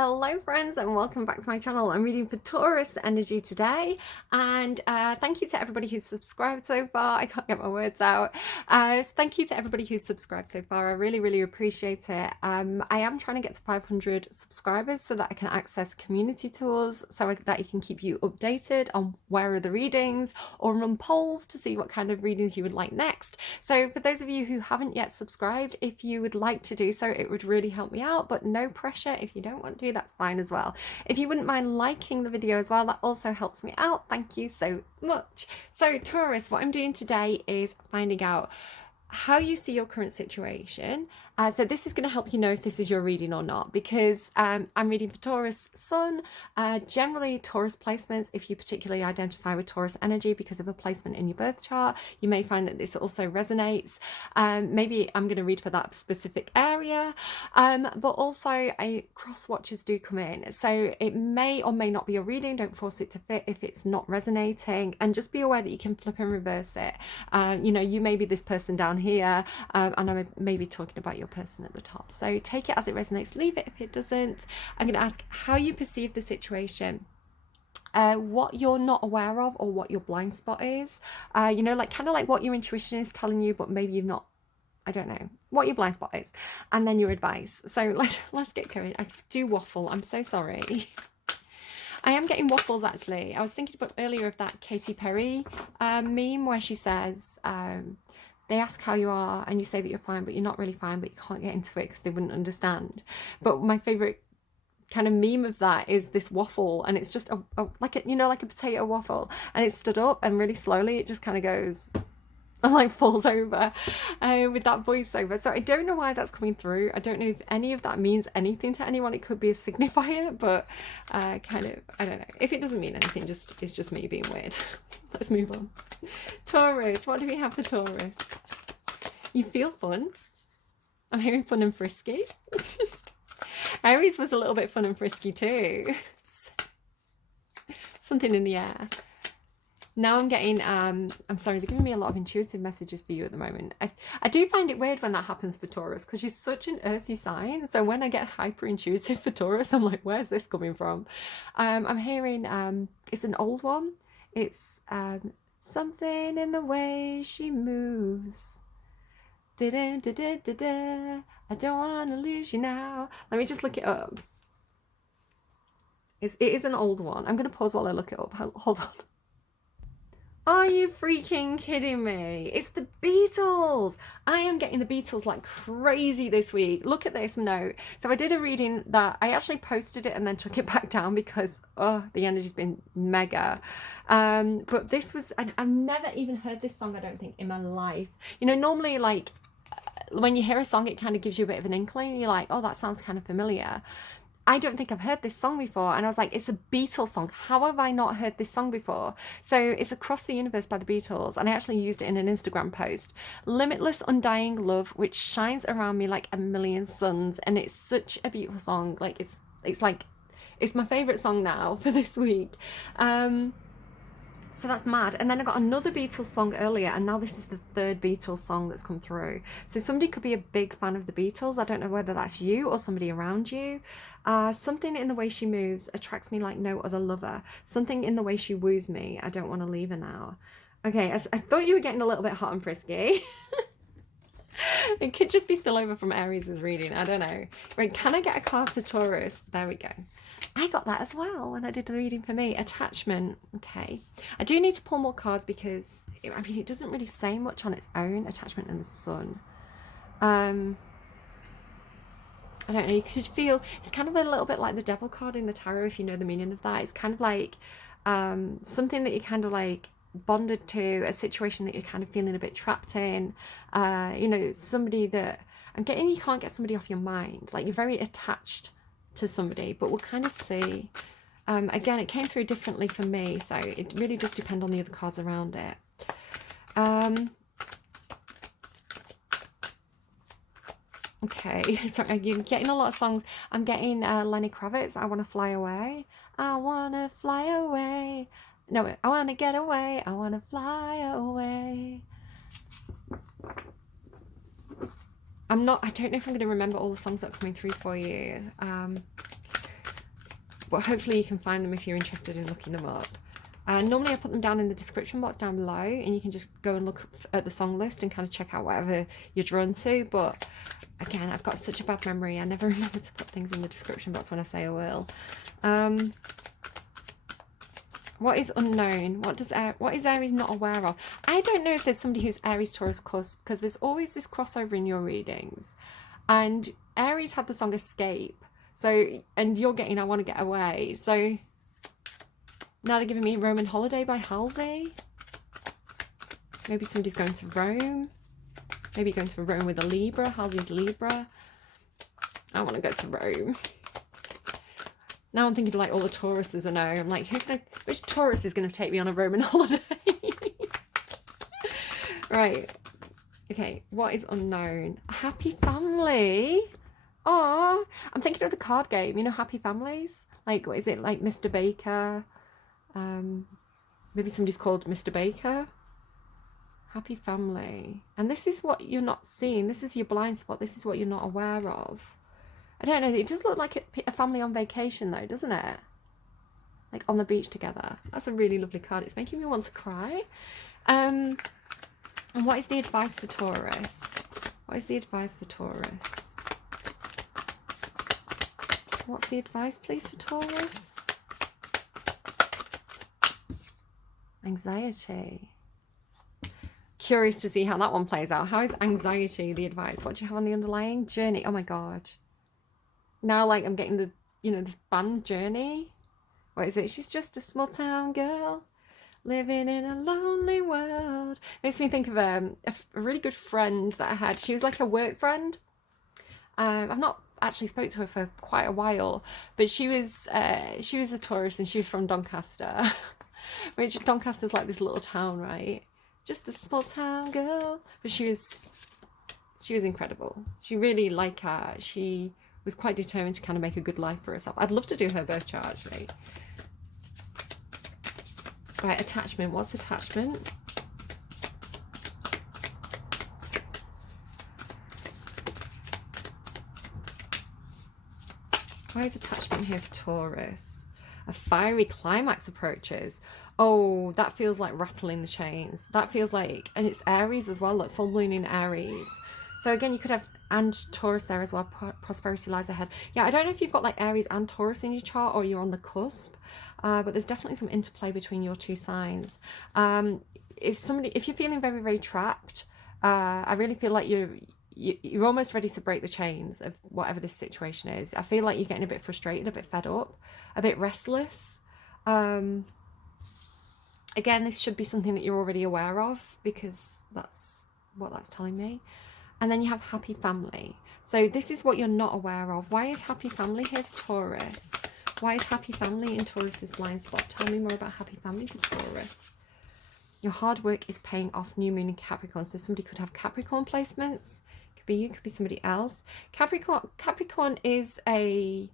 Hello friends and welcome back to my channel. I'm reading for Taurus energy today, and thank you to everybody who's subscribed so far. I can't get my words out. So thank you to everybody who's subscribed so far. I really appreciate it. I am trying to get to 500 subscribers so that I can access community tools so that it can keep you updated on where are the readings, or run polls to see what kind of readings you would like next. So for those of you who haven't yet subscribed, if you would like to do so, it would really help me out, but no pressure. If you don't want to, that's fine as well. If you wouldn't mind liking the video as well, that also helps me out. Thank you so much. So Taurus, what I'm doing today is finding out how you see your current situation. So this is going to help you know if this is your reading or not, because I'm reading for Taurus Sun. Generally Taurus placements, if you particularly identify with Taurus energy because of a placement in your birth chart, you may find that this also resonates. Maybe I'm going to read for that specific area, but also cross watchers do come in, so it may or may not be your reading. Don't force it to fit if it's not resonating, and just be aware that you can flip and reverse it. You know, you may be this person down here, and I'm maybe talking about your person at the top, so take it as it resonates, leave it if it doesn't. I'm going to ask how you perceive the situation, what you're not aware of, or what your blind spot is. You know, like kind of like what your intuition is telling you, but maybe you've not, I don't know what your blind spot is, and then your advice. So let's get going. I do waffle, I'm so sorry. I am getting waffles actually. I was thinking about earlier of that Katy Perry meme where she says, they ask how you are and you say that you're fine, but you're not really fine, but you can't get into it because they wouldn't understand. But my favorite kind of meme of that is this waffle, and it's just like a, you know, like a potato waffle, and it's stood up and really slowly it just kind of goes and like falls over with that voiceover. So I don't know why that's coming through. I don't know if any of that means anything to anyone. It could be a signifier, but kind of, I don't know. If it doesn't mean anything, it's just me being weird. Let's move on. Taurus, what do we have for Taurus? You feel fun. I'm hearing fun and frisky. Aries was a little bit fun and frisky too. Something in the air. Now I'm getting, I'm sorry, they're giving me a lot of intuitive messages for you at the moment. I do find it weird when that happens for Taurus, because she's such an earthy sign. So when I get hyper intuitive for Taurus, I'm like, where's this coming from? I'm hearing, it's an old one. It's something in the way she moves. Da-da-da-da-da-da. I don't want to lose you now. Let me just look it up. It is an old one. I'm going to pause while I look it up. Hold on. Are you freaking kidding me? It's the Beatles. I am getting the Beatles like crazy this week. Look at this note. So I did a reading that I actually posted it and then took it back down because the energy's been mega. But this was, I've never even heard this song, I don't think, in my life. You know, normally like when you hear a song, it kind of gives you a bit of an inkling. You're like, oh, that sounds kind of familiar. I don't think I've heard this song before. And I was like, it's a Beatles song. How have I not heard this song before? So it's Across the Universe by the Beatles. And I actually used it in an Instagram post. Limitless, undying love, which shines around me like a million suns. And it's such a beautiful song. Like, it's my favorite song now for this week. So that's mad. And then I got another Beatles song earlier, and now this is the third Beatles song that's come through. So somebody could be a big fan of the Beatles. I don't know whether that's you or somebody around you. Something in the way she moves attracts me like no other lover. Something in the way she woos me. I don't want to leave her now. Okay, I thought you were getting a little bit hot and frisky. It could just be spillover from Aries' reading. I don't know. Right, can I get a card for Taurus? There we go. I got that as well when I did the reading for me. Attachment. Okay. I do need to pull more cards because, I mean, it doesn't really say much on its own. Attachment and the sun. I don't know. You could feel, it's kind of a little bit like the devil card in the tarot, if you know the meaning of that. It's kind of like something that you kind of like bonded to, a situation that you're kind of feeling a bit trapped in. You know, somebody that, I'm getting, you can't get somebody off your mind. Like, you're very attached to somebody, but we'll kind of see. Again, it came through differently for me, so it really does depend on the other cards around it. Okay, sorry, you're getting a lot of songs. I'm getting Lenny Kravitz, I Want to Fly Away. I want to fly away. No, I want to get away. I want to fly away. I don't know if I'm going to remember all the songs that are coming through for you. but hopefully you can find them if you're interested in looking them up. Normally I put them down in the description box down below, and you can just go and look at the song list and kind of check out whatever you're drawn to. But again, I've got such a bad memory, I never remember to put things in the description box when I say I will. What is unknown? What is Aries not aware of? I don't know if there's somebody who's Aries Taurus cusp, because there's always this crossover in your readings. And Aries had the song Escape. So, and you're getting I Want to Get Away. So now they're giving me Roman Holiday by Halsey. Maybe somebody's going to Rome. Maybe going to Rome with a Libra. Halsey's Libra. I want to go to Rome. Now I'm thinking like all the Tauruses I know. I'm like, which Taurus is going to take me on a Roman holiday? Right. Okay, what is unknown? Happy Family. Oh, I'm thinking of the card game. You know, Happy Families? Like, what is it? Like Mr. Baker? Maybe somebody's called Mr. Baker. Happy Family. And this is what you're not seeing. This is your blind spot. This is what you're not aware of. I don't know. It does look like a family on vacation though, doesn't it? Like on the beach together. That's a really lovely card. It's making me want to cry. And what is the advice for Taurus? What is the advice for Taurus? What's the advice, please, for Taurus? Anxiety. Curious to see how that one plays out. How is anxiety the advice? What do you have on the underlying? Journey. Oh my God. Now, like, I'm getting the, you know, this band Journey. What is it? She's just a small town girl living in a lonely world. Makes me think of a really good friend that I had. She was like a work friend. I've not actually spoke to her for quite a while, but she was a Taurus, and she was from Doncaster, which Doncaster's like this little town, right? Just a small town girl, but she was incredible. She really she was quite determined to kind of make a good life for herself. I'd love to do her birth chart actually. Right, attachment. What's attachment? Why is attachment here for Taurus? A fiery climax approaches. Oh, that feels like rattling the chains. That feels like, and it's Aries as well, look, full moon in Aries. So again, you could have, and Taurus there as well, prosperity lies ahead. Yeah, I don't know if you've got like Aries and Taurus in your chart, or you're on the cusp, but there's definitely some interplay between your two signs. If you're feeling very, very trapped, I really feel like you're almost ready to break the chains of whatever this situation is. I feel like you're getting a bit frustrated, a bit fed up, a bit restless. Again, this should be something that you're already aware of, because that's what that's telling me. And then you have Happy Family. So this is what you're not aware of. Why is Happy Family here for Taurus? Why is Happy Family in Taurus's blind spot? Tell me more about Happy Family for Taurus. Your hard work is paying off. New moon in Capricorn. So somebody could have Capricorn placements. Could be you, could be somebody else. Capricorn is maybe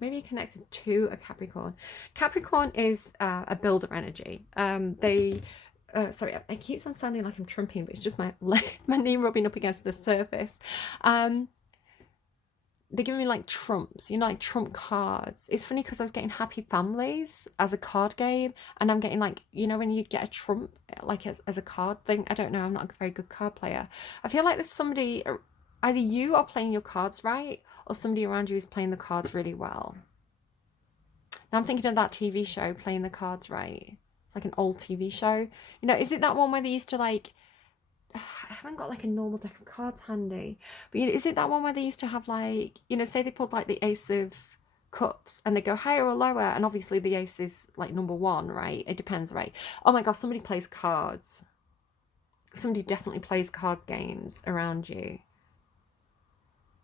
you're connected to a Capricorn. Capricorn is a builder energy. Sorry, I keep on sounding like I'm trumping, but it's just my knee rubbing up against the surface. They're giving me like trumps, you know, like trump cards. It's funny because I was getting Happy Families as a card game, and I'm getting like, you know, when you get a trump like as a card thing. I don't know, I'm not a very good card player. I feel like there's somebody, either you are playing your cards right, or somebody around you is playing the cards really well. Now I'm thinking of that TV show, Playing the Cards Right. Like an old TV show, you know. Is it that one where they used to like, I haven't got like a normal deck of cards handy, but you know, is it that one where they used to have like, you know, say they pulled like the Ace of Cups and they go higher or lower, and obviously the Ace is like number one, right? It depends, right? Oh my God, somebody plays cards. Somebody definitely plays card games around you.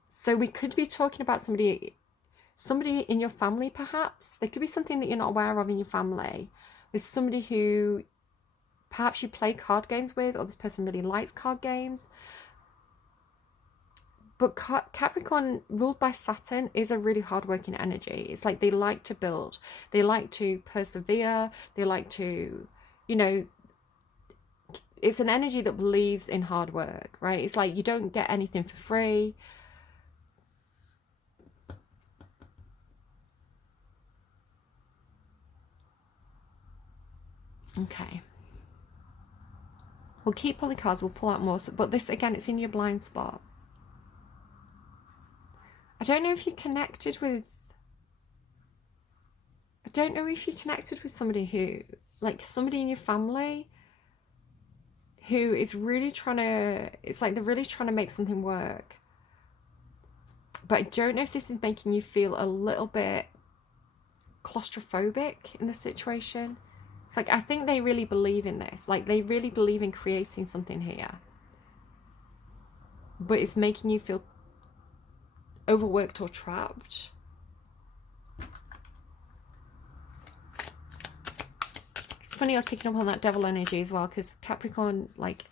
So we could be talking about somebody in your family, perhaps. There could be something that you're not aware of in your family. With somebody who perhaps you play card games with, or this person really likes card games. But Capricorn, ruled by Saturn, is a really hardworking energy. It's like they like to build. They like to persevere. They like to, you know, it's an energy that believes in hard work, right? It's like you don't get anything for free. Okay. We'll keep pulling cards, we'll pull out more, but this, again, it's in your blind spot. I don't know if you connected with... I don't know if you connected with somebody who, like somebody in your family who is really trying to... It's like they're really trying to make something work. But I don't know if this is making you feel a little bit claustrophobic in the situation. It's like, I think they really believe in this. Like, they really believe in creating something here. But it's making you feel overworked or trapped. It's funny I was picking up on that devil energy as well, because Capricorn, like,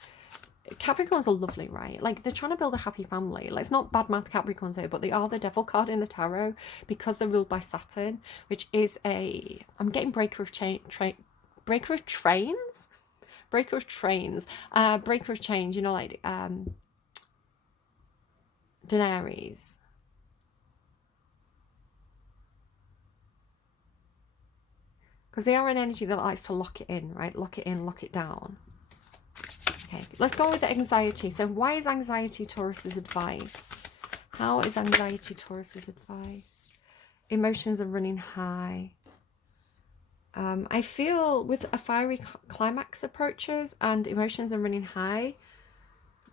Capricorns are lovely, right? Like, they're trying to build a happy family. Like, it's not bad mouth Capricorns here, but they are the devil card in the tarot because they're ruled by Saturn, which is a... I'm getting breaker of trains? Breaker of trains, breaker of change, you know, like Daenerys. Because they are an energy that likes to lock it in, right? Lock it in, lock it down. Okay, let's go with the anxiety. So why is anxiety Taurus's advice? How is anxiety Taurus's advice? Emotions are running high. I feel with a fiery climax approaches and emotions are running high,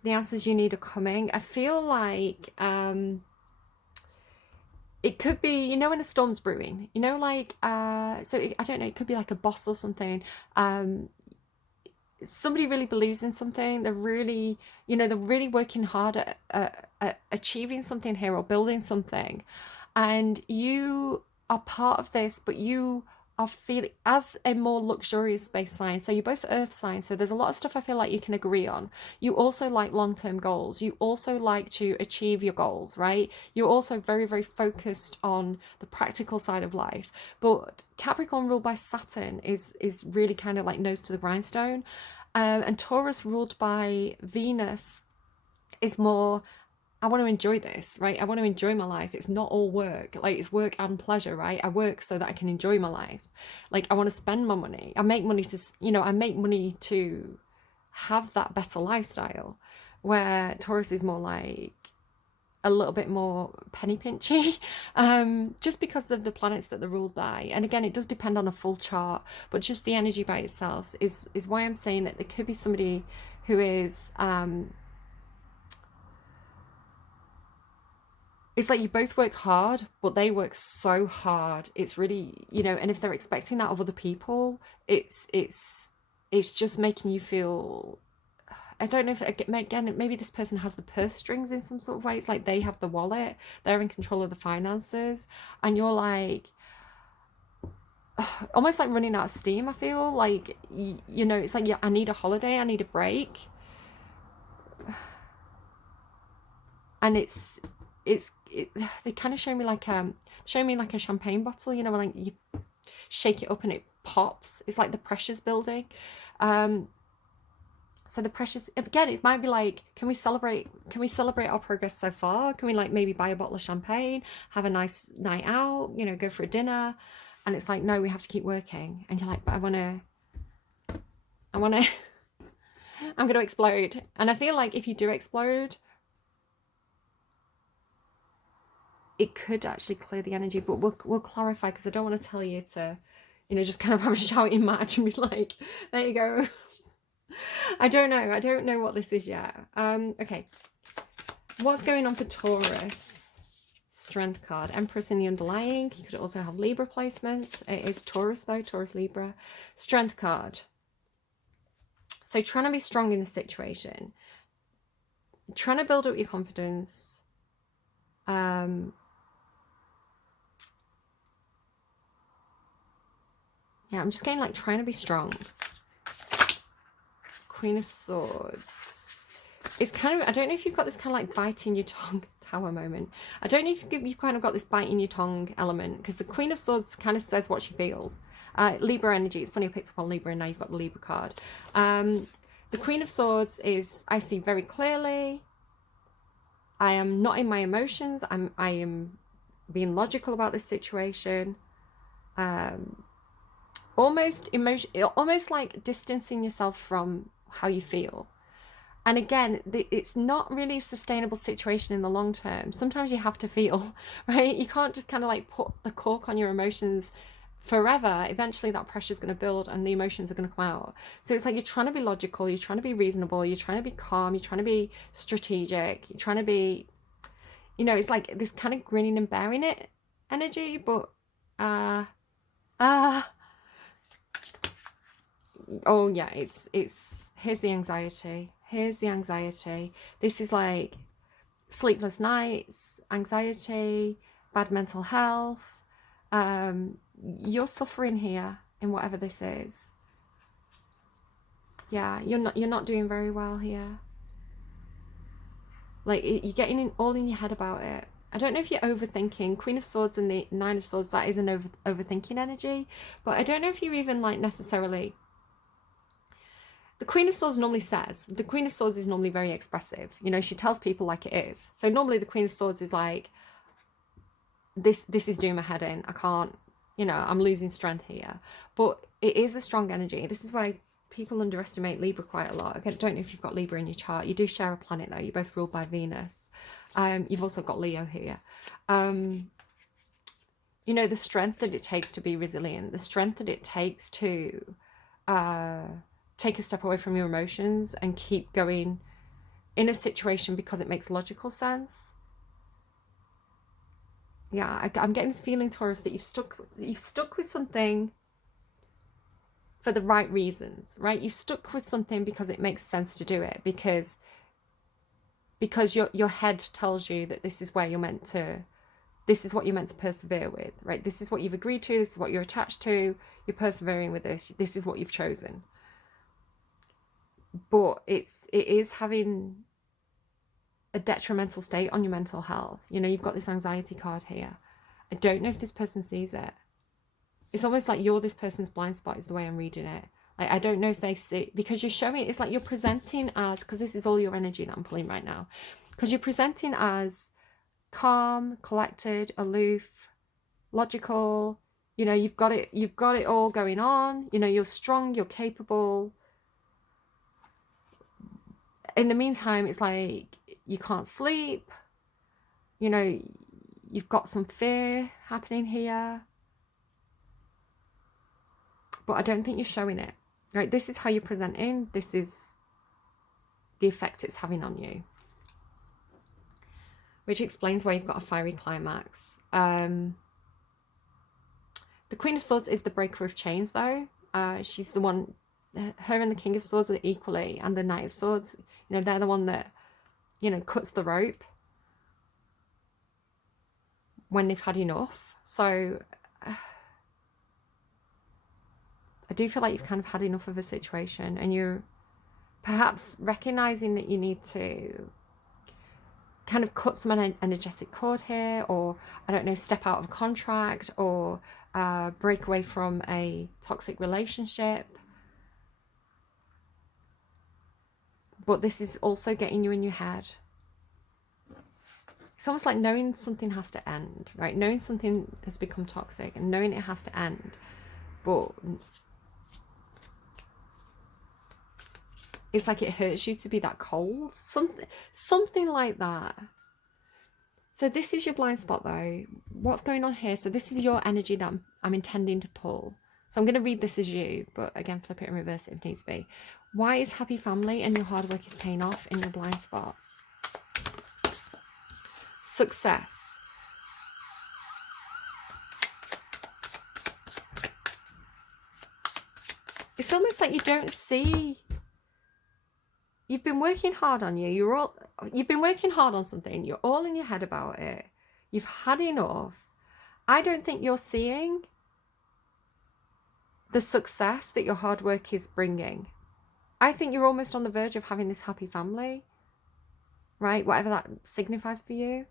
the answers you need are coming. I feel like it could be, you know, when a storm's brewing, you know, like, I don't know, it could be like a boss or something. Somebody really believes in something. They're really, you know, they're really working hard at achieving something here or building something. And you are part of this, but you are feeling as a more luxurious space sign. So you're both earth signs. So there's a lot of stuff I feel like you can agree on. You also like long-term goals. You also like to achieve your goals, right? You're also very, very focused on the practical side of life. But Capricorn ruled by Saturn is really kind of like nose to the grindstone. And Taurus ruled by Venus is more... I want to enjoy this, right? I want to enjoy my life. It's not all work. Like, it's work and pleasure, right? I work so that I can enjoy my life. Like, I want to spend my money. I make money to, you know, I make money to have that better lifestyle. Where Taurus is more like a little bit more penny pinchy, just because of the planets that they're ruled by. And again, it does depend on a full chart, but just the energy by itself is why I'm saying that there could be somebody who is... it's like you both work hard, but they work so hard. It's really, you know, and if they're expecting that of other people, it's just making you feel... I don't know if, again, maybe this person has the purse strings in some sort of way. It's like they have the wallet, they're in control of the finances, and you're like, almost like running out of steam, I feel. Like, you know, it's like, yeah, I need a holiday, I need a break. And they kind of show me like a champagne bottle, you know, when like you shake it up and it pops. It's like the pressure's building. So the pressure's, again, it might be like, can we celebrate our progress so far? Can we like maybe buy a bottle of champagne, have a nice night out, you know, go for a dinner? And it's like, no, we have to keep working. And you're like, but I want to I'm going to explode. And I feel like if you do explode, it could actually clear the energy, but we'll clarify, because I don't want to tell you to, you know, just kind of have a shouting match and be like, there you go. I don't know what this is yet. Okay, what's going on for Taurus? Strength card, Empress in the underlying. You could also have Libra placements. It is Taurus though, Taurus Libra. Strength card. So trying to be strong in the situation, trying to build up your confidence. Yeah, I'm just getting like trying to be strong. Queen of Swords. It's kind of, I don't know if you've got this kind of like biting your tongue tower moment. I don't know if you've kind of got this biting your tongue element, because the Queen of Swords kind of says what she feels. Libra energy. It's funny I picked up on Libra and now you've got the Libra card. The Queen of Swords is, I see very clearly. I am not in my emotions. I am being logical about this situation. almost emotion, almost like distancing yourself from how you feel. And again, it's not really a sustainable situation in the long term. Sometimes you have to feel, right? You can't just kind of like put the cork on your emotions forever. Eventually that pressure is going to build and the emotions are going to come out. So it's like you're trying to be logical, you're trying to be reasonable, you're trying to be calm, you're trying to be strategic, you're trying to be, you know, it's like this kind of grinning and bearing it energy, but oh yeah, it's here's the anxiety. Here's the anxiety. This is like sleepless nights, anxiety, bad mental health. You're suffering here in whatever this is. Yeah, you're not doing very well here. Like you're getting all in your head about it. I don't know if you're overthinking. Queen of Swords and the Nine of Swords, that is an overthinking energy. But I don't know if you're even like necessarily. The Queen of Swords normally says, the Queen of Swords is normally very expressive. You know, she tells people like it is. So normally the Queen of Swords is like, this is doing my head in. I can't, you know, I'm losing strength here. But it is a strong energy. This is why people underestimate Libra quite a lot. I don't know if you've got Libra in your chart. You do share a planet though. You're both ruled by Venus. You've also got Leo here. You know, the strength that it takes to be resilient, the strength that it takes to take a step away from your emotions and keep going in a situation because it makes logical sense. Yeah, I'm getting this feeling, Taurus, that you've stuck with something for the right reasons, right? You've stuck with something because it makes sense to do it, because your head tells you that this is where you're meant to, this is what you're meant to persevere with, right? This is what you've agreed to, this is what you're attached to, you're persevering with this is what you've chosen. But it is having a detrimental state on your mental health. You know, you've got this anxiety card here. I don't know if this person sees it. It's almost like you're this person's blind spot is the way I'm reading it. Like, I don't know if they see, because you're showing, it's like you're presenting as, because this is all your energy that I'm pulling right now, because you're presenting as calm, collected, aloof, logical. You know, you've got it all going on. You know, you're strong, you're capable. In the meantime, it's like you can't sleep. You know, you've got some fear happening here. But I don't think you're showing it. Right? This is how you're presenting. This is the effect it's having on you. Which explains why you've got a fiery climax. The Queen of Swords is the breaker of chains, though. She's the one, her and the King of Swords are equally, and the Knight of Swords, you know, they're the one that, you know, cuts the rope when they've had enough. So I do feel like you've kind of had enough of a situation, and you're perhaps recognizing that you need to kind of cut some energetic cord here, or I don't know, step out of a contract, or break away from a toxic relationship. But this is also getting you in your head. It's almost like knowing something has to end, right? Knowing something has become toxic and knowing it has to end. But it's like it hurts you to be that cold. Something like that. So this is your blind spot though. What's going on here? So this is your energy that I'm intending to pull. So I'm going to read this as you, but again, flip it and reverse it if needs be. Why is happy family and your hard work is paying off in your blind spot? Success. It's almost like you don't see. You've been working hard on you. You've been working hard on something. You're all in your head about it. You've had enough. I don't think you're seeing the success that your hard work is bringing. I think you're almost on the verge of having this happy family, right? Whatever that signifies for you.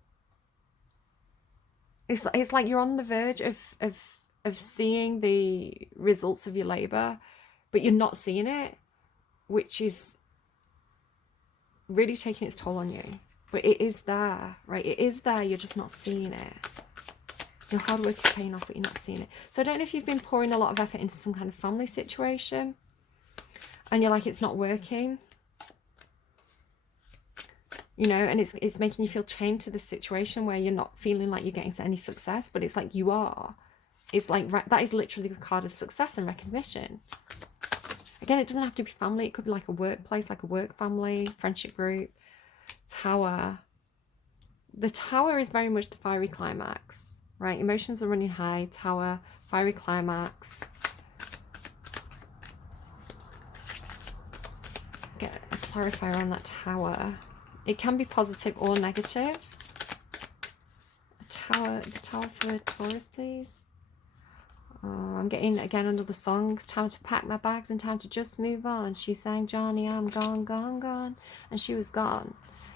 It's like you're on the verge of seeing the results of your labor, but you're not seeing it, which is really taking its toll on you. But it is there, right? It is there, you're just not seeing it. Your hard work is paying off, but you're not seeing it. So I don't know if you've been pouring a lot of effort into some kind of family situation and you're like, it's not working. You know, and it's making you feel chained to this situation where you're not feeling like you're getting any success, but it's like you are. It's like, that is literally the card of success and recognition. Again, it doesn't have to be family. It could be like a workplace, like a work family, friendship group. Tower. The Tower is very much the fiery climax, right? Emotions are running high. Tower, fiery climax. Get a clarifier on that Tower. It can be positive or negative. The Tower for Taurus, please. Oh, I'm getting, again, another song. It's time to pack my bags and time to just move on. She sang, Johnny, I'm gone, gone, gone. And she was gone.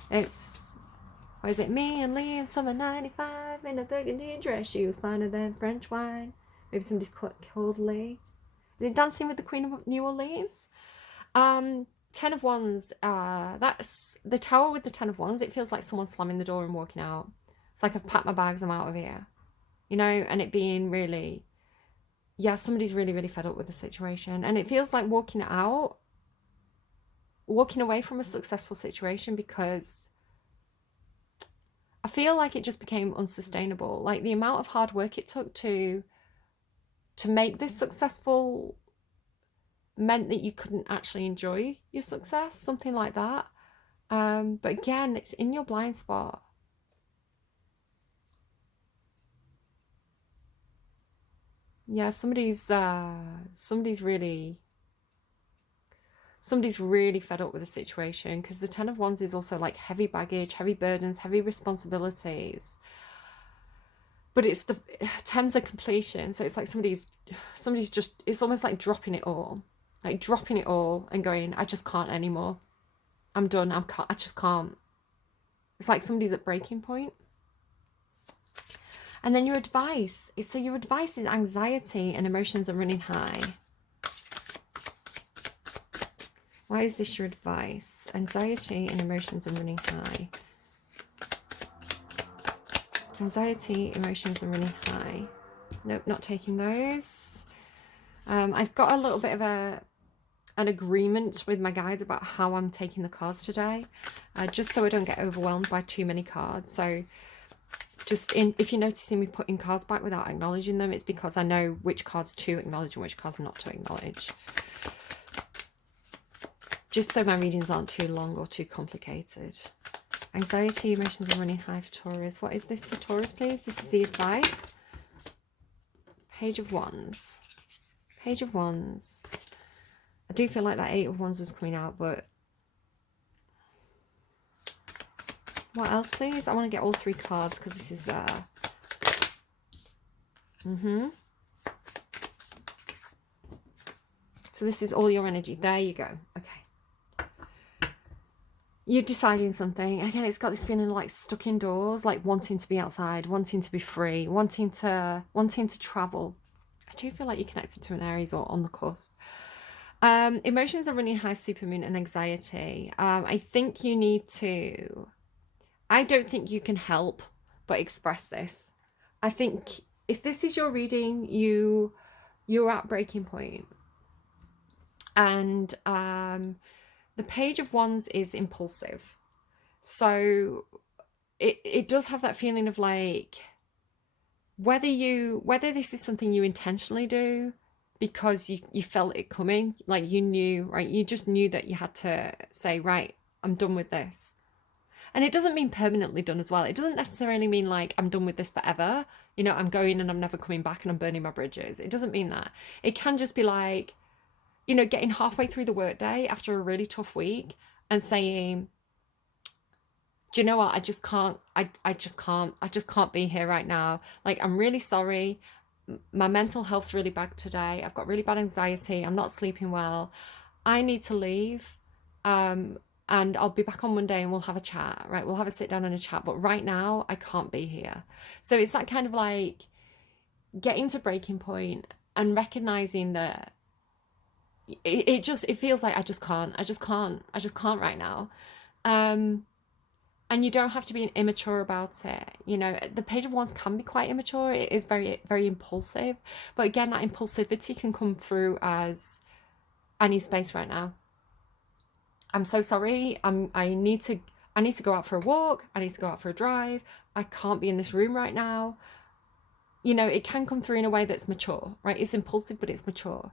It's, what is it? Me and Lee in summer 95 in a burgundy dress. She was finer than French wine. Maybe somebody's called Lee. Is it Dancing with the Queen of New Orleans? 10 of Wands. That's the Tower with the 10 of Wands. It feels like someone slamming the door and walking out. It's like, I've packed my bags, I'm out of here. You know, and it being really... yeah, somebody's really, really fed up with the situation. And it feels like walking away from a successful situation, because I feel like it just became unsustainable. Like the amount of hard work it took to make this successful meant that you couldn't actually enjoy your success, something like that. But again, it's in your blind spot. Yeah, somebody's really fed up with the situation, because the 10 of Wands is also like heavy baggage, heavy burdens, heavy responsibilities. But it's the 10's a completion, so it's like somebody's just, it's almost like dropping it all and going, I just can't anymore. I'm done. I just can't. It's like somebody's at breaking point. And then your advice. So your advice is anxiety and emotions are running high. Why is this your advice? Anxiety and emotions are running high. Anxiety, emotions are running high. Nope, not taking those. I've got a little bit of an agreement with my guides about how I'm taking the cards today, just so I don't get overwhelmed by too many cards. So if you're noticing me putting cards back without acknowledging them, it's because I know which cards to acknowledge and which cards not to acknowledge. Just so my readings aren't too long or too complicated. Anxiety, emotions are running high for Taurus. What is this for Taurus, please? This is the advice. Page of Wands. Page of Wands. I do feel like that 8 of Wands was coming out, but... what else, please? I want to get all 3 cards, because this is... So this is all your energy. There you go. Okay. You're deciding something. Again, it's got this feeling like stuck indoors, like wanting to be outside, wanting to be free, wanting to travel. I do feel like you're connected to an Aries or on the cusp. Emotions are running high, supermoon, and anxiety. I think you need to... I don't think you can help but express this. I think if this is your reading, you're at breaking point. And the Page of Wands is impulsive. So it does have that feeling of like, whether this is something you intentionally do because you felt it coming, like you knew, right? You just knew that you had to say, right, I'm done with this. And it doesn't mean permanently done as well. It doesn't necessarily mean like I'm done with this forever. You know, I'm going and I'm never coming back and I'm burning my bridges. It doesn't mean that. It can just be like, you know, getting halfway through the workday after a really tough week and saying, do you know what? I just can't be here right now. Like, I'm really sorry. My mental health's really bad today. I've got really bad anxiety. I'm not sleeping well. I need to leave. And I'll be back on Monday and we'll have a chat, right? We'll have a sit down and a chat. But right now, I can't be here. So it's that kind of like getting to breaking point and recognizing that it feels like I just can't right now. And And you don't have to be immature about it. You know, the Page of Wands can be quite immature. It is very, very impulsive. But again, that impulsivity can come through as, I need space right now. I'm so sorry. I need to go out for a walk. I need to go out for a drive. I can't be in this room right now. You know, it can come through in a way that's mature, right? It's impulsive, but it's mature.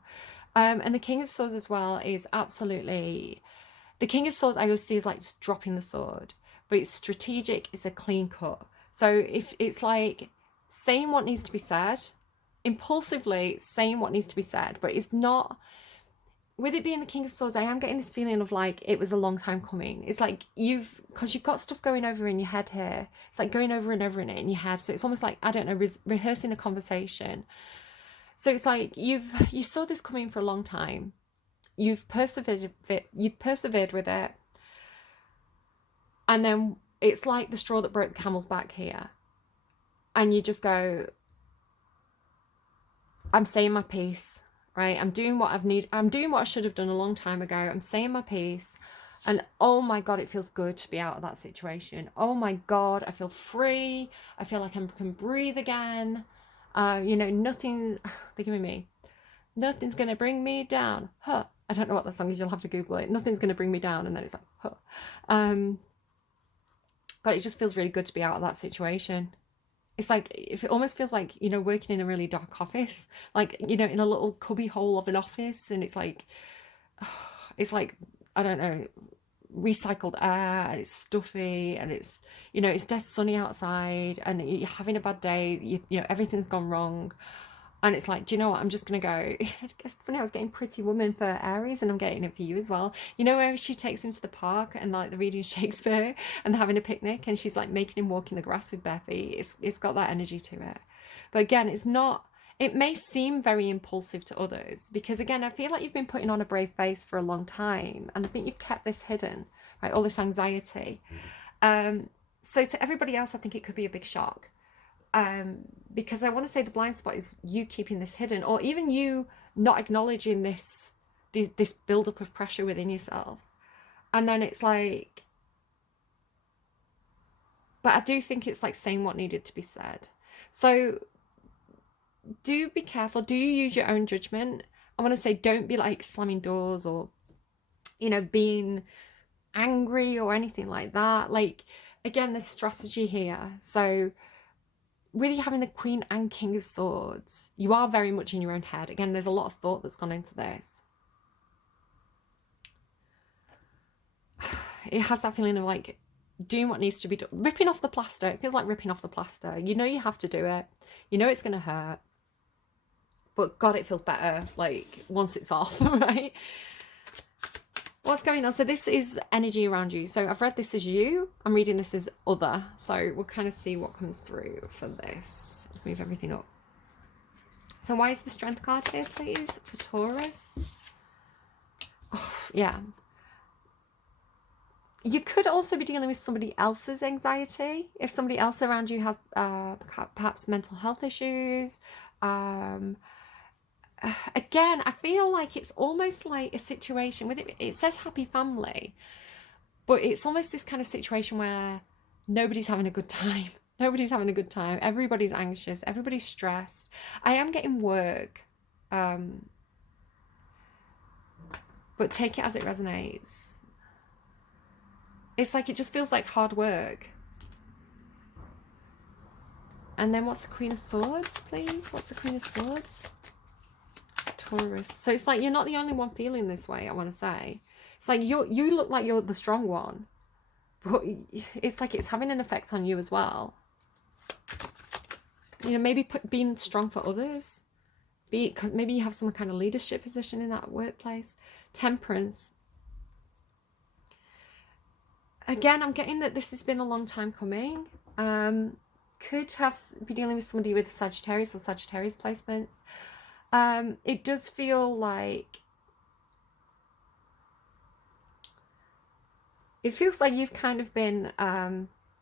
And the King of Swords as well is absolutely, the King of Swords I always see is like just dropping the sword, but it's strategic, it's a clean cut. So if it's like saying what needs to be said, impulsively saying what needs to be said, but it's not, with it being the King of Swords, I am getting this feeling of like it was a long time coming. It's like because you've got stuff going over in your head here. It's like going over and over in your head. So it's almost like, I don't know, rehearsing a conversation. So it's like you saw this coming for a long time. You've persevered with it. And then it's like the straw that broke the camel's back here. And you just go, I'm saying my piece. Right, I'm doing what I should have done a long time ago. I'm saying my piece, and oh my God, it feels good to be out of that situation. Oh my God, I feel free. I feel like I can breathe again. You know, nothing, they're giving me, nothing's gonna bring me down. Huh. I don't know what that song is, you'll have to Google it. Nothing's gonna bring me down, and then it's like, huh. God, it just feels really good to be out of that situation. It's like, if it almost feels like, you know, working in a really dark office, like, you know, in a little cubby hole of an office, and it's like, I don't know, recycled air, and it's stuffy, and it's, you know, it's dead sunny outside, and you're having a bad day, you know, everything's gone wrong. And it's like, do you know what? I'm just going to go. It's funny, I was getting Pretty Woman for Aries, and I'm getting it for you as well. You know, where she takes him to the park and like they're reading Shakespeare and they're having a picnic, and she's like making him walk in the grass with bare feet. It's got that energy to it. But again, it's not, it may seem very impulsive to others because, again, I feel like you've been putting on a brave face for a long time. And I think you've kept this hidden, right? All this anxiety. So to everybody else, I think it could be a big shock. Because I want to say the blind spot is you keeping this hidden, or even you not acknowledging this buildup of pressure within yourself. And then it's like, but I do think it's like saying what needed to be said. So do be careful. Do you use your own judgment? I want to say, don't be like slamming doors or, you know, being angry or anything like that. Like, again, there's strategy here. So with you having the Queen and King of Swords, you are very much in your own head. Again, there's a lot of thought that's gone into this. It has that feeling of like doing what needs to be done. Ripping off the plaster. It feels like ripping off the plaster. You know you have to do it. You know it's going to hurt. But God, it feels better like once it's off, right? What's going on? So this is energy around you. So I've read this as you. I'm reading this as other. So we'll kind of see what comes through for this. Let's move everything up. So why is the Strength card here, please, for Taurus? Oh, yeah. You could also be dealing with somebody else's anxiety. If somebody else around you has perhaps mental health issues. Again, I feel like it's almost like a situation with it. It says happy family, but it's almost this kind of situation where nobody's having a good time. Nobody's having a good time. Everybody's anxious. Everybody's stressed. I am getting work, but take it as it resonates. It's like, it just feels like hard work. And then what's the Queen of Swords, please? What's the Queen of Swords? Taurus. So it's like you're not the only one feeling this way, I want to say. It's like you look like you're the strong one, but it's like it's having an effect on you as well. You know, maybe being strong for others. Maybe you have some kind of leadership position in that workplace. Temperance. Again, I'm getting that this has been a long time coming. Could be dealing with somebody with Sagittarius or Sagittarius placements. It does feel like you've kind of been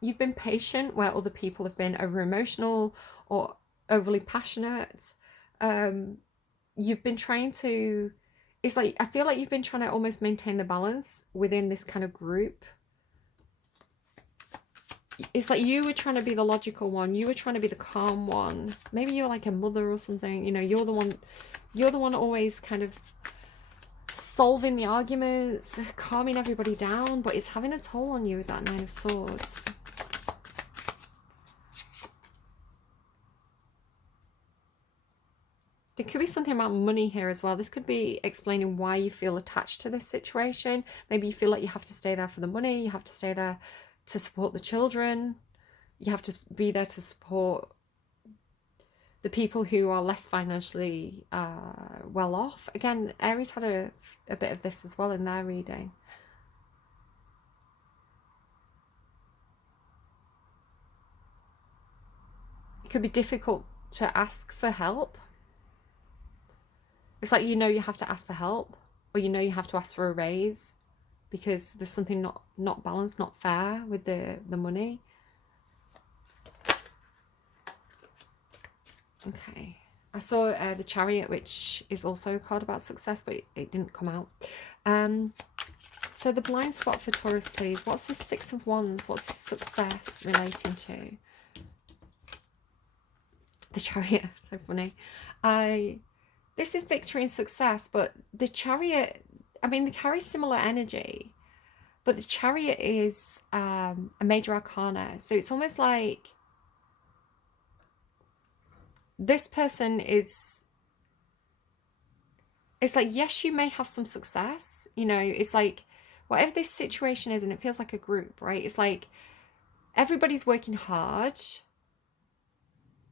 you've been patient where other people have been over emotional or overly passionate. You've been trying to, it's like, I feel like you've been trying to almost maintain the balance within this kind of group. it's like you were trying to be the logical one. You were trying to be the calm one. Maybe you're like a mother or something. You know, you're the one always kind of solving the arguments, calming everybody down, but it's having a toll on you with that Nine of Swords. There could be something about money here as well. This could be explaining why you feel attached to this situation. Maybe you feel like you have to stay there for the money. You have to stay there to support the children. You have to be there to support the people who are less financially well off. Again, Aries had a bit of this as well in their reading. It could be difficult to ask for help. It's like, you know, you have to ask for help, or you know you have to ask for a raise because there's something not balanced, not fair with the money. Okay, I saw the Chariot, which is also a card about success, but it didn't come out. So the blind spot for Taurus, please. What's the Six of Wands? What's success relating to? The Chariot, so funny. This is victory and success, but the Chariot, I mean, they carry similar energy, but the Chariot is a major arcana. So it's almost like this person is, it's like, yes, you may have some success, you know, it's like, whatever this situation is, and it feels like a group, right? It's like everybody's working hard,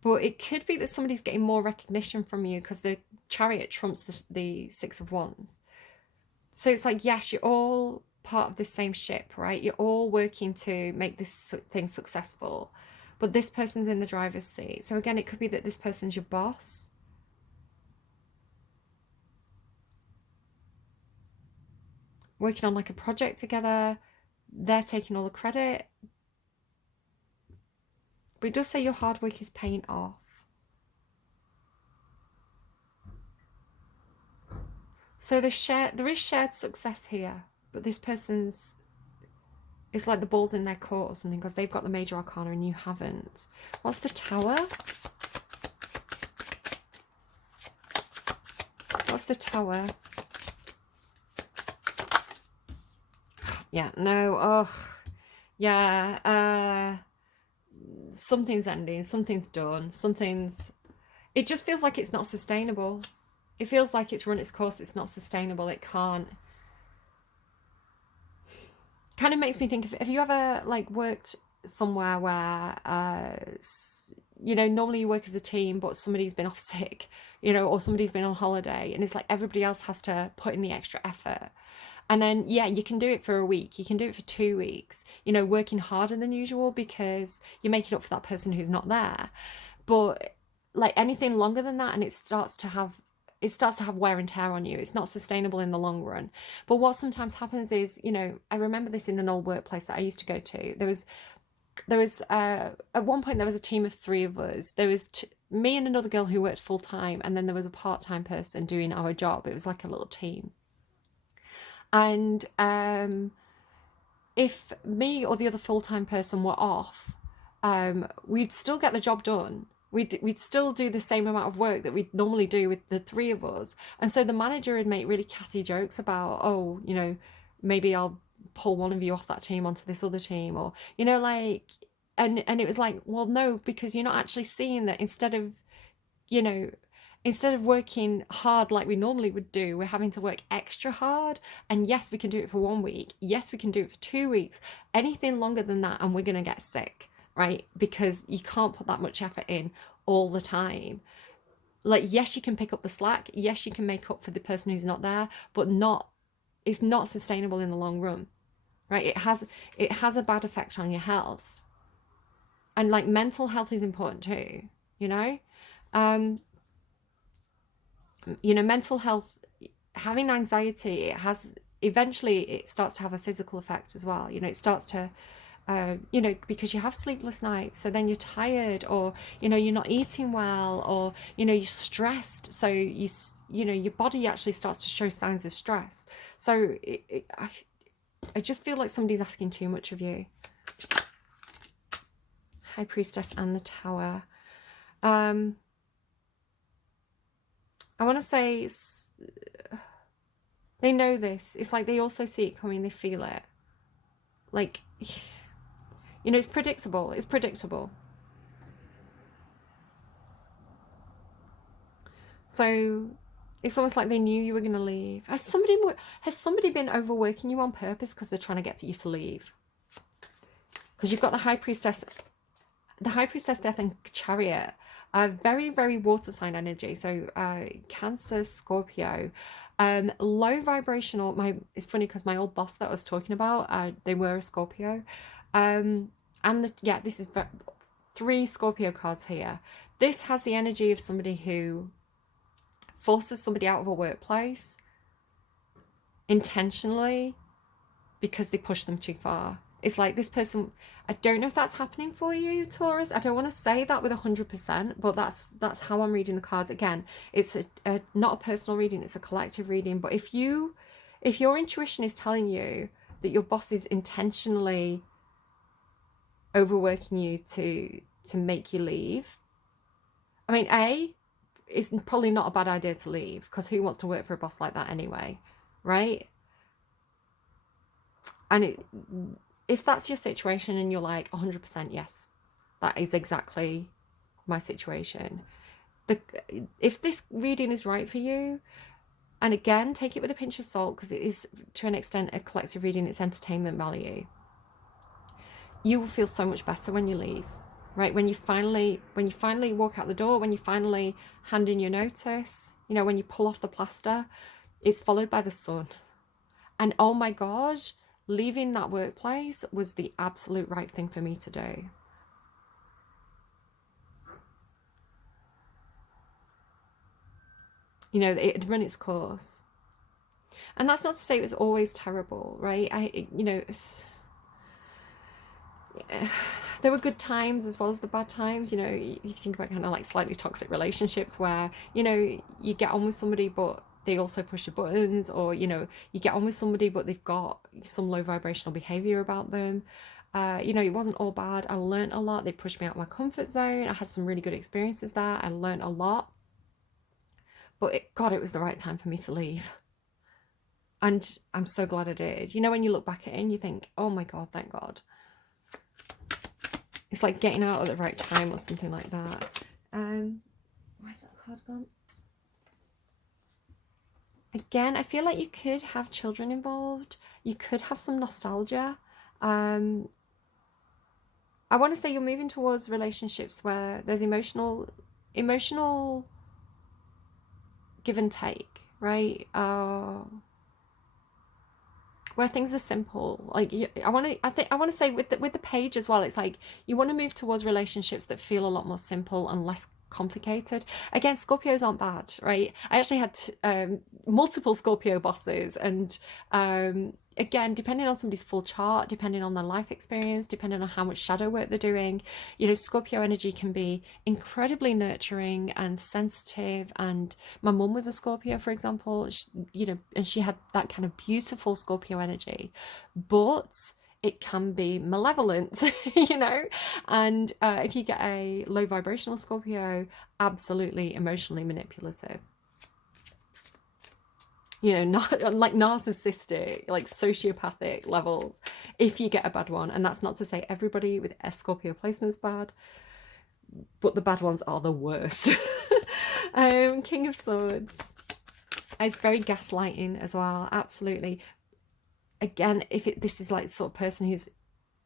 but it could be that somebody's getting more recognition from you because the Chariot trumps the Six of Wands. So it's like, yes, you're all part of the same ship, right? You're all working to make this thing successful, but this person's in the driver's seat. So again, it could be that this person's your boss. Working on like a project together. They're taking all the credit. But it does say your hard work is paying off. So there is shared success here, but this person's, it's like the ball's in their court or something because they've got the major arcana and you haven't. What's the Tower? What's the Tower? Yeah, no, ugh. Yeah, something's ending, something's done, it just feels like it's not sustainable. It feels like it's run its course, it's not sustainable, it can't. Kind of makes me think of, have you ever like worked somewhere where, you know, normally you work as a team, but somebody's been off sick, you know, or somebody's been on holiday, and it's like everybody else has to put in the extra effort. And then, yeah, you can do it for a week, you can do it for 2 weeks, you know, working harder than usual because you're making up for that person who's not there. But like anything longer than that, and it starts to have wear and tear on you. It's not sustainable in the long run. But what sometimes happens is, you know, I remember this in an old workplace that I used to go to. There was at one point there was a team of 3 of us. There was me and another girl who worked full time, and then there was a part-time person doing our job. It was like a little team. And if me or the other full-time person were off, we'd still get the job done. We'd still do the same amount of work that we'd normally do with the 3 of us. And so the manager would make really catty jokes about, oh, you know, maybe I'll pull one of you off that team onto this other team, or, you know, like, and it was like, well, no, because you're not actually seeing that instead of, you know, instead of working hard like we normally would do, we're having to work extra hard. And yes, we can do it for 1 week. Yes, we can do it for 2 weeks. Anything longer than that, and we're going to get sick, right? Because you can't put that much effort in all the time. Like, yes, you can pick up the slack. Yes, you can make up for the person who's not there, but it's not sustainable in the long run, right? It has a bad effect on your health. And like mental health is important too, you know? You know, mental health, having anxiety, eventually it starts to have a physical effect as well. You know, it starts to, you know, because you have sleepless nights, so then you're tired, or, you know, you're not eating well, or, you know, you're stressed. So you know, your body actually starts to show signs of stress. So I just feel like somebody's asking too much of you. High Priestess and the Tower. I want to say they know this. It's like they also see it coming. They feel it. Like, you know, it's predictable. It's predictable. So it's almost like they knew you were going to leave. Has somebody been overworking you on purpose because they're trying to get you to leave? Because you've got the High Priestess, Death and Chariot. Very, very water sign energy. So Cancer, Scorpio. Low vibrational. It's funny because my old boss that I was talking about, they were a Scorpio. This is 3 Scorpio cards here. This has the energy of somebody who forces somebody out of a workplace intentionally because they push them too far. It's like this person, I don't know if that's happening for you, Taurus. I don't want to say that with 100%, but that's how I'm reading the cards. Again, it's not a personal reading, it's a collective reading. But if your intuition is telling you that your boss is intentionally overworking you to make you leave, I mean, it's probably not a bad idea to leave, because who wants to work for a boss like that anyway, right? And if that's your situation and you're like 100% yes, that is exactly my situation. If this reading is right for you, and again, take it with a pinch of salt, because it is to an extent a collective reading, it's entertainment value. You will feel so much better when you leave, right? When you finally walk out the door, when you finally hand in your notice, you know, when you pull off the plaster, it's followed by the sun. And oh my God, leaving that workplace was the absolute right thing for me to do. You know, it had run its course. And that's not to say it was always terrible, right? There were good times as well as the bad times. You know, you think about kind of like slightly toxic relationships where, you know, you get on with somebody but they also push your buttons, or, you know, you get on with somebody but they've got some low vibrational behavior about them. You know, it wasn't all bad. I learned a lot. They pushed me out of my comfort zone. I had some really good experiences there. I learned a lot. But God, it was the right time for me to leave. And I'm so glad I did. You know, when you look back at it and you think, oh my God, thank God. It's like getting out at the right time or something like that. Where's that card gone? Again, I feel like you could have children involved. You could have some nostalgia. I want to say you're moving towards relationships where there's emotional give and take, right? Where things are simple. Like, I want to say with the page as well, it's like you want to move towards relationships that feel a lot more simple and less complicated. Again, Scorpios aren't bad, right? I actually had multiple Scorpio bosses, and again, depending on somebody's full chart, depending on their life experience, depending on how much shadow work they're doing, you know, Scorpio energy can be incredibly nurturing and sensitive. And my mum was a Scorpio, for example, you know, and she had that kind of beautiful Scorpio energy, but it can be malevolent, you know. And if you get a low vibrational Scorpio, absolutely emotionally manipulative. You know, not like narcissistic, like sociopathic levels if you get a bad one. And that's not to say everybody with a Scorpio placement's bad, but the bad ones are the worst. King of Swords. It's very gaslighting as well, absolutely. Again, this is like the sort of person who's,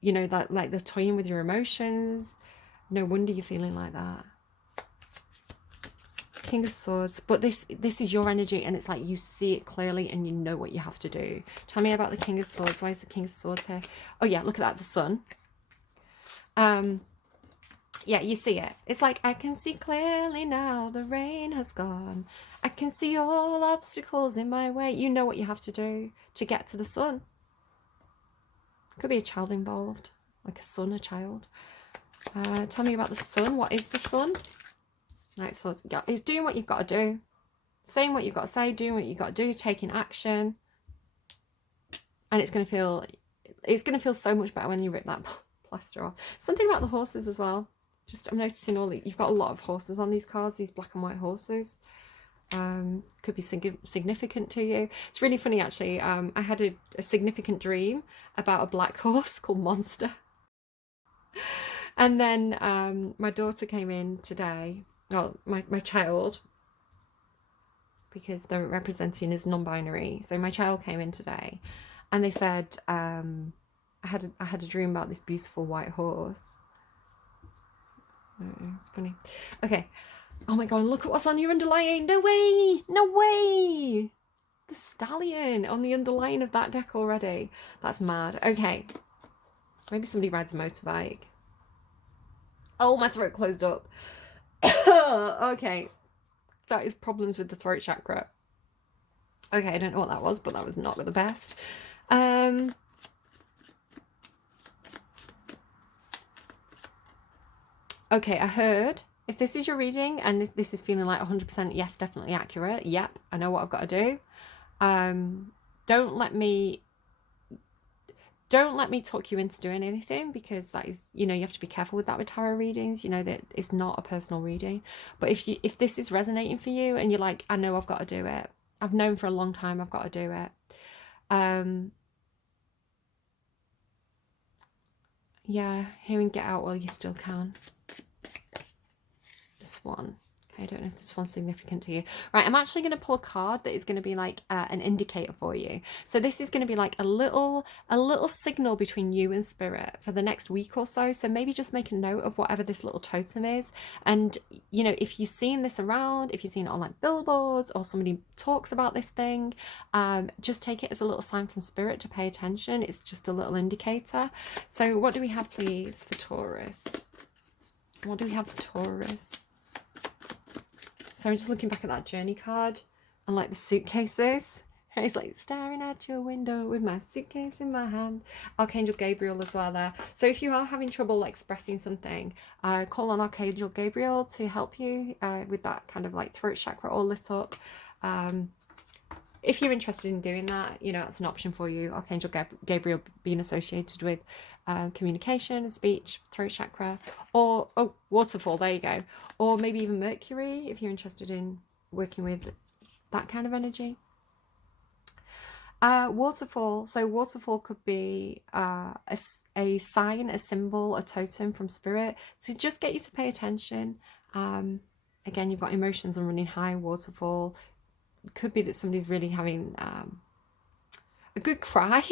you know, that like they're toying with your emotions, no wonder you're feeling like that. King of Swords. But this is your energy, and it's like you see it clearly and you know what you have to do. Tell me about the King of Swords. Why is the King of Swords here? Oh yeah, look at that, the sun. Yeah, you see it. It's like, I can see clearly now, the rain has gone. I can see all obstacles in my way. You know what you have to do to get to the sun. Could be a child involved, like a son, a child. Tell me about the sun. What is the sun? Right, so it's doing what you've got to do, saying what you've got to say, doing what you've got to do, taking action, and it's going to feel so much better when you rip that plaster off. Something about the horses as well. Just, I'm noticing you've got a lot of horses on these cards, these black and white horses. Could be significant to you. It's really funny, actually. I had a significant dream about a black horse called Monster. And then my daughter came in today, well, my child, because they're representing as non-binary. So my child came in today and they said, I had a dream about this beautiful white horse. It's funny. Okay. Oh my god, look at what's on your underlying. No way! No way! The stallion on the underlying of that deck already. That's mad. Okay. Maybe somebody rides a motorbike. Oh, my throat closed up. Okay. That is problems with the throat chakra. Okay, I don't know what that was, but that was not the best. Okay, I heard, if this is your reading and if this is feeling like 100% yes, definitely accurate, yep, I know what I've got to do. Don't let me talk you into doing anything, because that is, you know, you have to be careful with that with tarot readings, you know, that it's not a personal reading. But if this is resonating for you and you're like, I know I've got to do it, I've known for a long time I've got to do it. Yeah, hearing get out while you still can. This one. I don't know if this one's significant to you. Right, I'm actually going to pull a card that is going to be like an indicator for you. So this is going to be like a little signal between you and spirit for the next week or so. So maybe just make a note of whatever this little totem is. And, you know, if you've seen this around, if you've seen it on like billboards or somebody talks about this thing, just take it as a little sign from spirit to pay attention. It's just a little indicator. So what do we have, please, for Taurus? What do we have for Taurus? So I'm just looking back at that journey card and like the suitcases. It's like staring at your window with my suitcase in my hand. Archangel Gabriel as well there. So if you are having trouble expressing something, call on Archangel Gabriel to help you with that kind of like throat chakra all lit up. If you're interested in doing that, you know, that's an option for you. Archangel Gabriel being associated with communication, speech, throat chakra, or, oh, waterfall, there you go. Or maybe even Mercury, if you're interested in working with that kind of energy. Waterfall, so waterfall could be a sign, a symbol, a totem from spirit to just get you to pay attention. Again, you've got emotions and running high, waterfall. It could be that somebody's really having a good cry,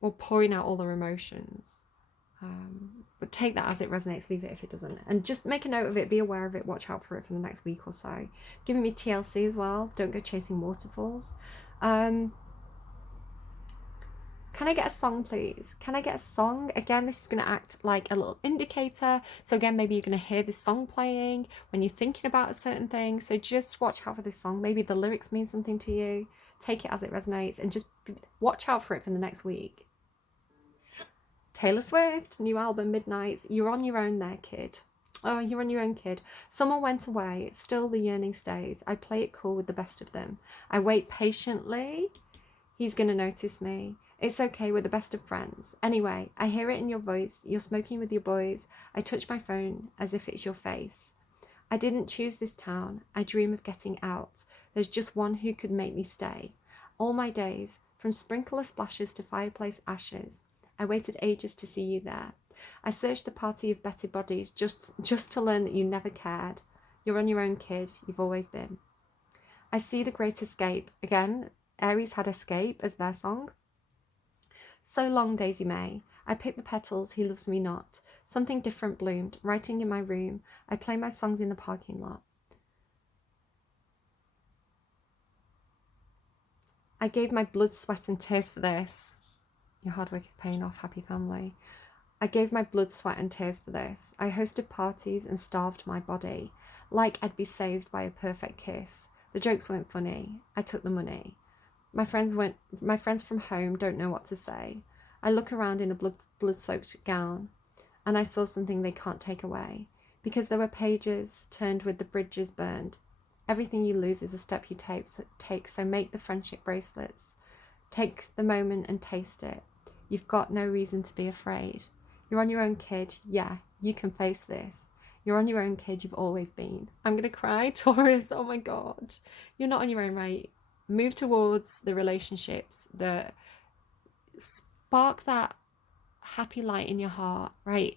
or pouring out all their emotions. But take that as it resonates, leave it if it doesn't. And just make a note of it, be aware of it, watch out for it for the next week or so. Giving me TLC as well, don't go chasing waterfalls. Can I get a song, please? Can I get a song? Again, this is going to act like a little indicator. So again, maybe you're going to hear this song playing when you're thinking about a certain thing. So just watch out for this song. Maybe the lyrics mean something to you. Take it as it resonates and just watch out for it for the next week. Taylor Swift, new album, Midnights. You're on your own there, kid. Oh, you're on your own, kid. Summer went away. Still the yearning stays. I play it cool with the best of them. I wait patiently. He's going to notice me. It's okay, we're the best of friends. Anyway, I hear it in your voice. You're smoking with your boys. I touch my phone as if it's your face. I didn't choose this town. I dream of getting out. There's just one who could make me stay. All my days, from sprinkler splashes to fireplace ashes, I waited ages to see you there. I searched the party of better bodies just to learn that you never cared. You're on your own, kid. You've always been. I see the great escape. Again, Aries had Escape as their song. So long, Daisy May. I pick the petals, he loves me not. Something different bloomed, writing in my room. I play my songs in the parking lot. I gave my blood, sweat and tears for this. Your hard work is paying off, happy family. I gave my blood, sweat and tears for this. I hosted parties and starved my body. Like I'd be saved by a perfect kiss. The jokes weren't funny. I took the money. My friends from home don't know what to say. I look around in a blood-soaked gown, and I saw something they can't take away, because there were pages turned with the bridges burned. Everything you lose is a step you take, so make the friendship bracelets. Take the moment and taste it. You've got no reason to be afraid. You're on your own, kid. Yeah, you can face this. You're on your own, kid. You've always been. I'm going to cry, Taurus. Oh my God. You're not on your own, right? Move towards the relationships that spark that happy light in your heart, right?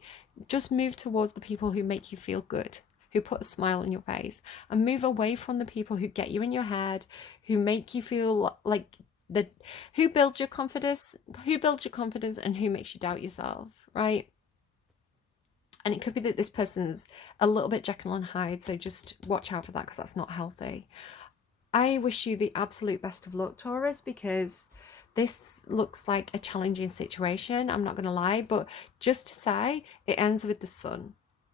Just move towards the people who make you feel good, who put a smile on your face, and move away from the people who get you in your head, who make you feel like who builds your confidence, and who makes you doubt yourself, right? And it could be that this person's a little bit Jekyll and Hyde, so just watch out for that, because that's not healthy. I wish you the absolute best of luck, Taurus, because this looks like a challenging situation, I'm not going to lie, but just to say, it ends with the sun,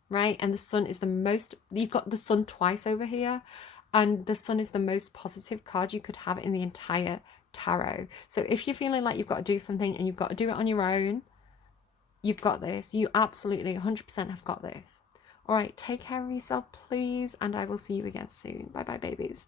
right? And the sun is the most, you've got the sun twice over here, and the sun is the most positive card you could have in the entire tarot. So if you're feeling like you've got to do something and you've got to do it on your own, you've got this. You absolutely 100% have got this. All right, take care of yourself, please, and I will see you again soon. Bye bye, babies.